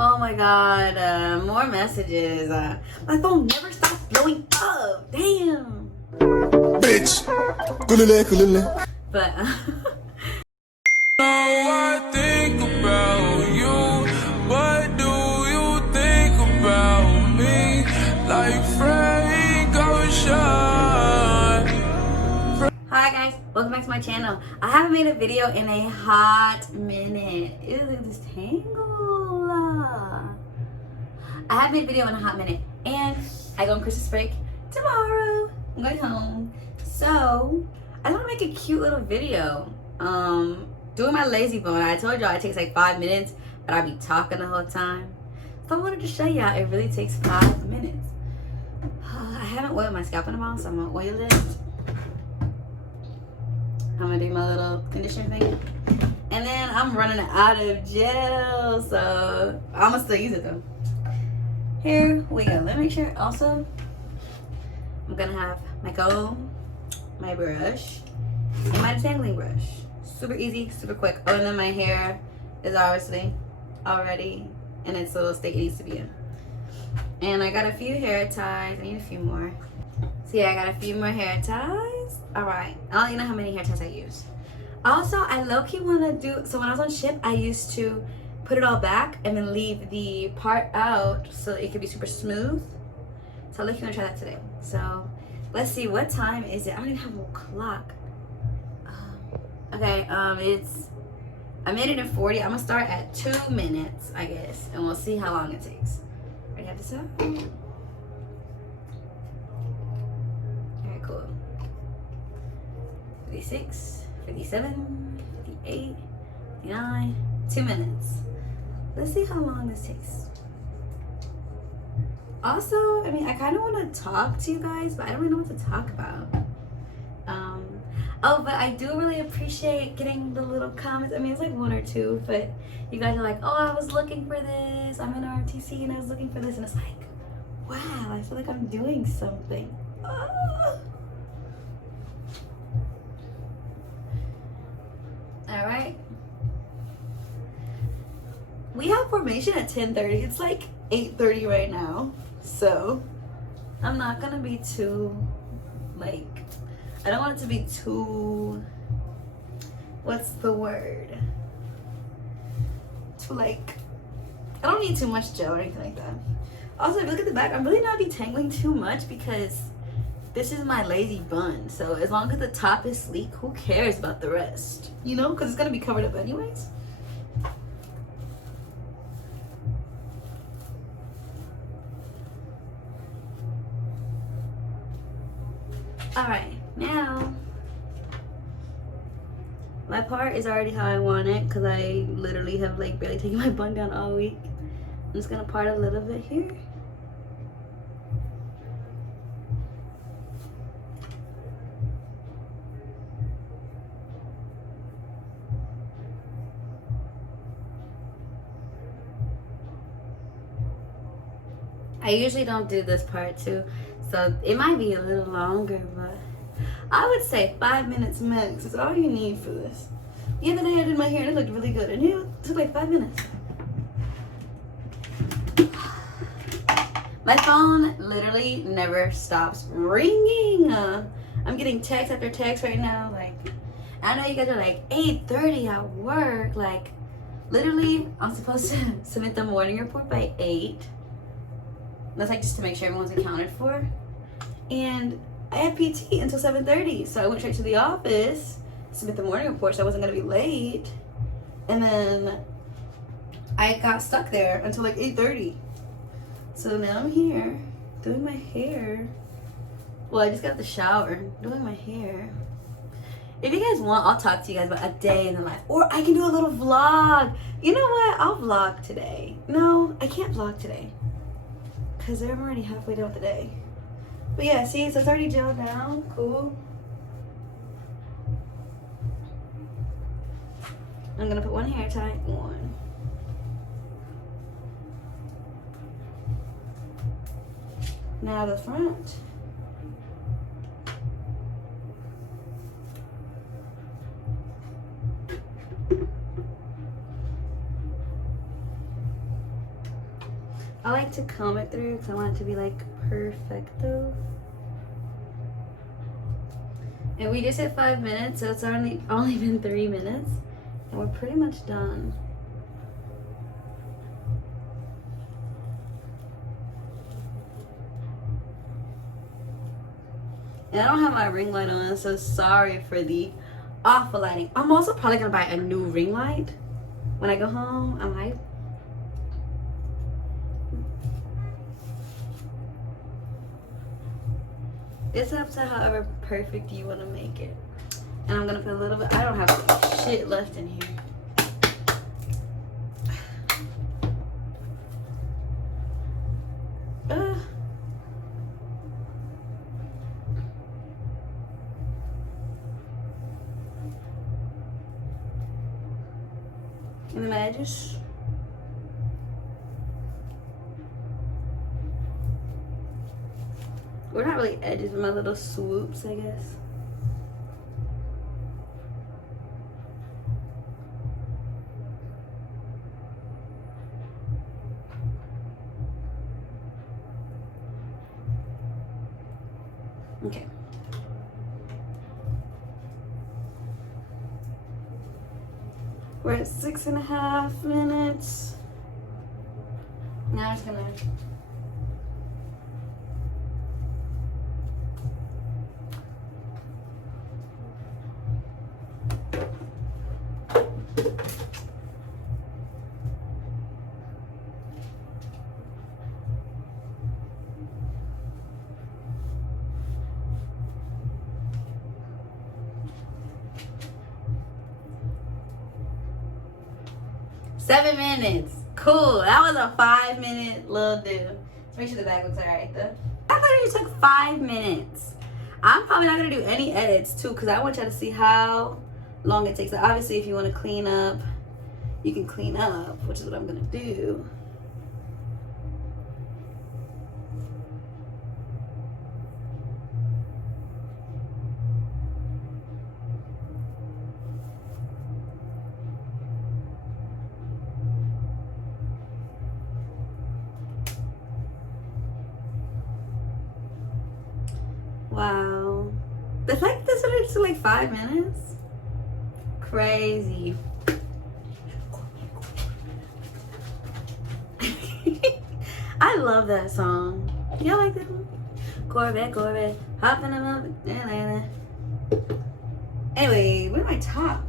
Oh my god, more messages. My phone never stops blowing up. Damn. Bitch. Kulele. But I think about you. What do you think about me? Like Frank Ocean. hi guys, welcome back to my channel. I haven't made a video in a hot minute. Ew, look at this tangle. I haven't made a video in a hot minute, and I go on Christmas break tomorrow. I'm going home, so I want to make a cute little video. Doing my lazy bone. I told y'all it takes like 5 minutes, but I be talking the whole time. So I wanted to show y'all it really takes 5 minutes. I haven't oiled my scalp in a while, so I'm gonna oil it. I'm gonna do my little conditioner thing, and then I'm running out of gel, so I'm gonna still use it though. Here we go. Let me make sure. Also, I'm gonna have my comb, my brush, and my detangling brush. Super easy, super quick. Oh, and then my hair is obviously already in its little state it needs to be in. And I got a few hair ties. I need a few more. So yeah, I got a few more hair ties. All right, I'll let you know how many hair ties I use. Also, I low-key want to do, so when I was on ship, I used to put it all back and then leave the part out so it could be super smooth. So I'll let you know, try that today. So let's see, what time is it? I don't even have a clock. Okay, it's a minute and 40. I'm gonna start at 2 minutes, I guess, and we'll see how long it takes. Ready to have this up? Alright, cool. 56, 57, 58, 59, 2 minutes. Let's see how long this takes. Also, I mean, I kind of want to talk to you guys, but I don't really know what to talk about. Oh, but I do really appreciate getting the little comments. I mean, it's like 1 or 2, but you guys are like, oh, I was looking for this. I'm in RTC and I was looking for this. And it's like, wow, I feel like I'm doing something. Oh. All right. We have formation at 10:30. It's like 8:30 right now. So I'm not going to be too, like, I don't want it to be too, what's the word? Too like, I don't need too much gel or anything like that. Also, if you look at the back, I'm really not detangling too much because this is my lazy bun. So as long as the top is sleek, who cares about the rest? You know, because it's going to be covered up anyways. All right. Now, my part is already how I want it because I literally have like barely taken my bun down all week. I'm just gonna part a little bit here. I usually don't do this part too, so it might be a little longer, but I would say 5 minutes max is all you need for this. The other day I did my hair and it looked really good, and it took like 5 minutes. My phone literally never stops ringing. I'm getting text after text right now. Like, I know you guys are like 8:30 at work. Like, literally, I'm supposed to submit the morning report by 8. That's like just to make sure everyone's accounted for. And I had PT until 7:30, so I went straight to the office, submit the morning report, so I wasn't gonna be late. And then I got stuck there until like 8:30. So now I'm here doing my hair. Well, I just got the shower, doing my hair. If you guys want, I'll talk to you guys about a day in the life, or I can do a little vlog. You know what? I'll vlog today. No, I can't vlog today because I'm already halfway done with the day. But yeah, see, so it's already gelled down. Cool. I'm gonna put one hair tie on. Now the front. I like to comb it through because I want it to be like perfecto. And we just hit 5 minutes, so it's only been 3 minutes, and we're pretty much done. And I don't have my ring light on, so sorry for the awful lighting. I'm also probably gonna buy a new ring light when I go home. I'm hyped. It's up to however perfect you want to make it. And I'm gonna put a little bit. I don't have shit left in here. And then my edges. We're not really edges, but my little swoops, I guess. Okay. We're at 6.5 minutes. Now I'm just gonna $7 minutes. Cool. That was a 5-minute little do. Let's make sure the bag looks alright though. I thought it took 5 minutes. I'm probably not gonna do any edits too, because I want y'all to see how long it takes. So obviously, if you want to clean up, you can clean up, which is what I'm gonna do. Wow. The fact that this one took like 5 minutes? Crazy. I love that song. Y'all like that one? Corvette, Corvette, hopping them up. Anyway, where's my top?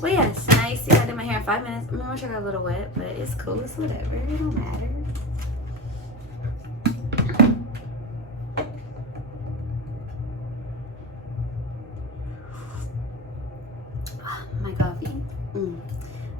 Well, yes, now you see I did my hair in 5 minutes. I'm sure I got a little wet, but it's cool. It's whatever. It don't matter. My coffee.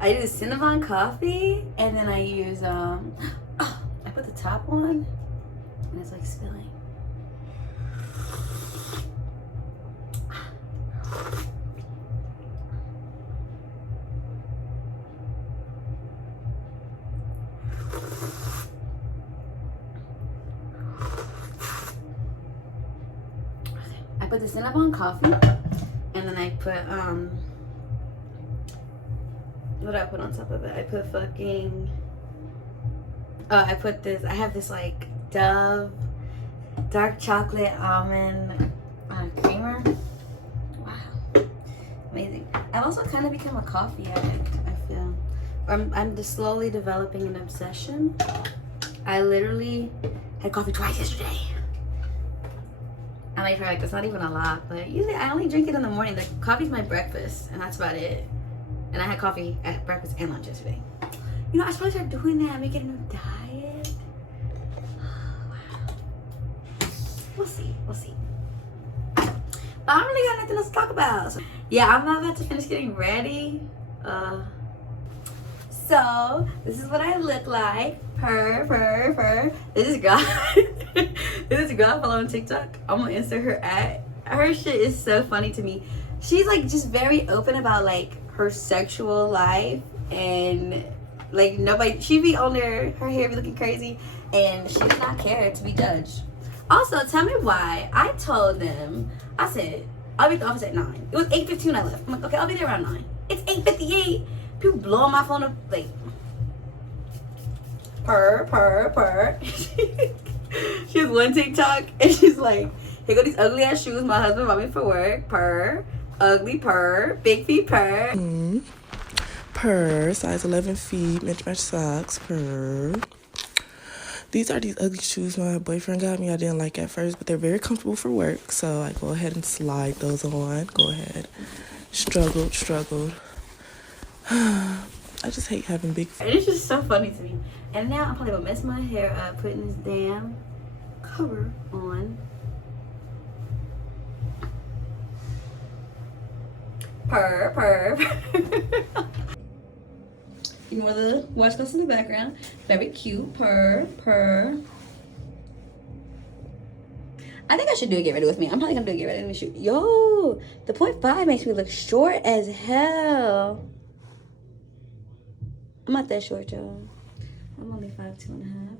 I use Cinnabon coffee, and then I use I put the top on, and it's like spilling. I put the Cinnabon coffee, and then I put what did I put on top of it? I put fucking I put this, I have this like Dove dark chocolate almond creamer. Wow, amazing. I've also kind of become a coffee addict, I feel. I'm just slowly developing an obsession. I literally had coffee twice yesterday. I like her, like, that's not even a lot, but usually I only drink it in the morning. Like, coffee's my breakfast, and that's about it. And I had coffee at breakfast and lunch yesterday. You know, I supposed to start doing that, make it a new diet. Wow. We'll see, we'll see. But I don't really got nothing else to talk about. So, yeah, I'm about to finish getting ready. So, this is what I look like. This is God. This is God following TikTok. I'm gonna insert her at. Her shit is so funny to me. She's like just very open about like her sexual life, and like nobody, she be on there, her hair be looking crazy, and she does not care to be judged. Also, tell me why. I told them, I said, I'll be at the office at 9. It was 8:15 when I left. I'm like, okay, I'll be there around 9. It's 8:58. People blowing my phone up, like, Purr, purr, purr. She has one TikTok and she's like, here go these ugly ass shoes my husband bought me for work. Purr. Ugly purr. Big feet purr. Purr. Size 11 feet. Match socks. Purr. These are these ugly shoes my boyfriend got me. I didn't like at first, but they're very comfortable for work. So I go ahead and slide those on. Go ahead. Struggled. I just hate having big feet. It's just so funny to me. And now I'm probably gonna mess my hair up putting this damn cover on. Purr, purr, purr. Ignore the watch this in the background. Very cute. Purr, purr. I think I should do a get ready with me. I'm probably gonna do a get ready with me shoot. Yo, the 0.5 makes me look short as hell. I'm not that short, y'all. I'm only 5'2.5".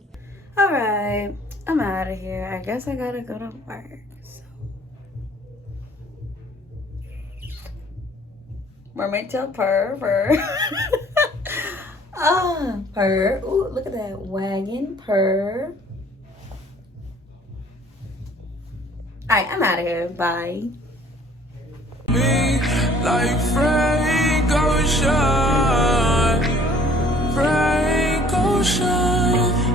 All right, I'm out of here. I guess I gotta go to work. So. Mermaid tail purr, purr. Ah, purr. Ooh, look at that wagon, purr. All right, I'm out of here. Bye. Me like Frank Ocean.